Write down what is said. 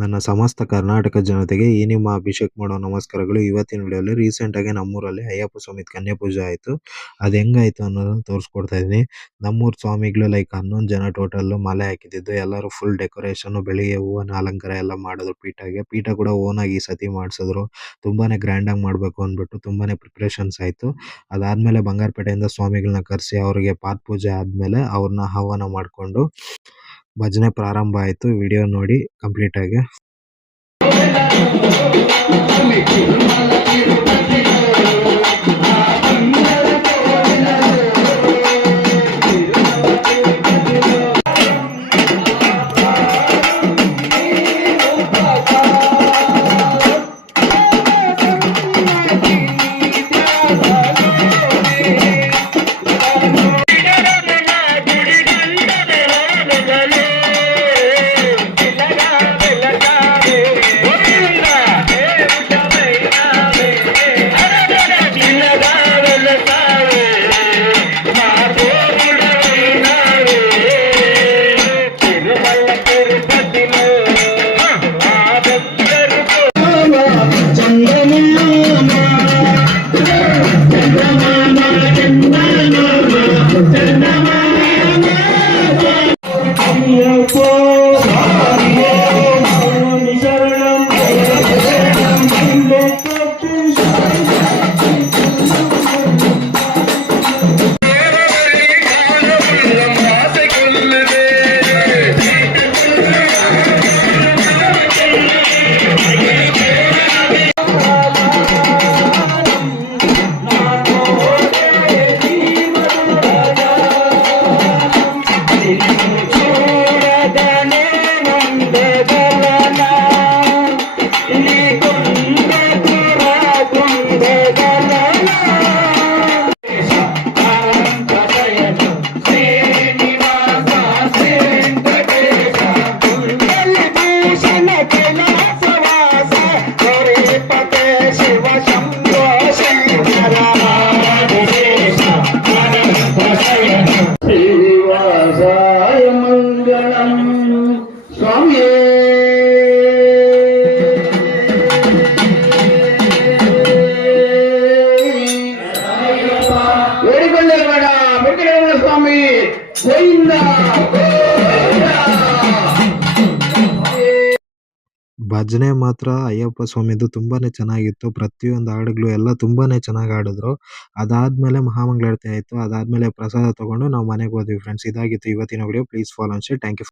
ನನ್ನ ಸಮಸ್ತ ಕರ್ನಾಟಕ ಜನತೆಗೆ ಈ ನಿಮ್ಮ ಅಭಿಷೇಕ್ ಮಾಡೋ ನಮಸ್ಕಾರಗಳು. ಇವತ್ತಿನ ವಿಡಿಯೋಲಿ ರೀಸೆಂಟಾಗಿ ನಮ್ಮೂರಲ್ಲಿ ಅಯ್ಯಪ್ಪ ಸ್ವಾಮಿದು ಕನ್ಯಾ ಪೂಜೆ ಆಯಿತು. ಅದು ಹೆಂಗಾಯಿತು ಅನ್ನೋದನ್ನ ತೋರಿಸ್ಕೊಡ್ತಾ ಇದ್ದೀನಿ. ನಮ್ಮೂರು ಸ್ವಾಮಿಗಳು ಲೈಕ್ 11 ಜನ ಟೋಟಲ್ಲು ಮಾಲೆ ಹಾಕಿದ್ದಿದ್ದು. ಎಲ್ಲರೂ ಫುಲ್ ಡೆಕೋರೇಷನ್ನು, ಬೆಳಿಗ್ಗೆ ಹೂವಿನ ಅಲಂಕಾರ ಎಲ್ಲ ಮಾಡಿದ್ರು ಪೀಠಗೆ. ಪೀಠ ಕೂಡ ಓನಾಗಿ ಈ ಸತಿ ಮಾಡಿಸಿದ್ರು. ತುಂಬಾನೇ ಗ್ರ್ಯಾಂಡಾಗಿ ಮಾಡಬೇಕು ಅಂದ್ಬಿಟ್ಟು ತುಂಬಾನೇ ಪ್ರಿಪ್ರೇಷನ್ಸ್ ಆಯಿತು. ಅದಾದಮೇಲೆ ಬಂಗಾರಪೇಟೆಯಿಂದ ಸ್ವಾಮಿಗಳನ್ನ ಕರೆಸಿ ಅವರಿಗೆ ಪಾದಪೂಜೆ ಆದಮೇಲೆ ಅವ್ರನ್ನ ಆಹ್ವಾನ ಮಾಡಿಕೊಂಡು ಭಜನೆ ಪ್ರಾರಂಭ ಆಯಿತು. ವಿಡಿಯೋ ನೋಡಿ ಕಂಪ್ಲೀಟಾಗಿ. ಭಜನೆ ಮಾತ್ರ ಅಯ್ಯಪ್ಪ ಸ್ವಾಮಿದು ತುಂಬಾನೇ ಚೆನ್ನಾಗಿತ್ತು. ಪ್ರತಿಯೊಂದು ಹಾಡುಗಳು ಎಲ್ಲ ತುಂಬಾನೇ ಚೆನ್ನಾಗಿ ಹಾಡಿದ್ರು. ಅದಾದ್ಮೇಲೆ ಮಹಾಮಂಗಳಾರತಿ ಆಯಿತು. ಅದಾದ್ಮೇಲೆ ಪ್ರಸಾದ ತಗೊಂಡು ನಾವು ಮನೆಗೆ ಹೋದ್ವಿ ಫ್ರೆಂಡ್ಸ್. ಇದಾಗಿತ್ತು ಇವತ್ತಿನ video. Please follow and share. Thank you.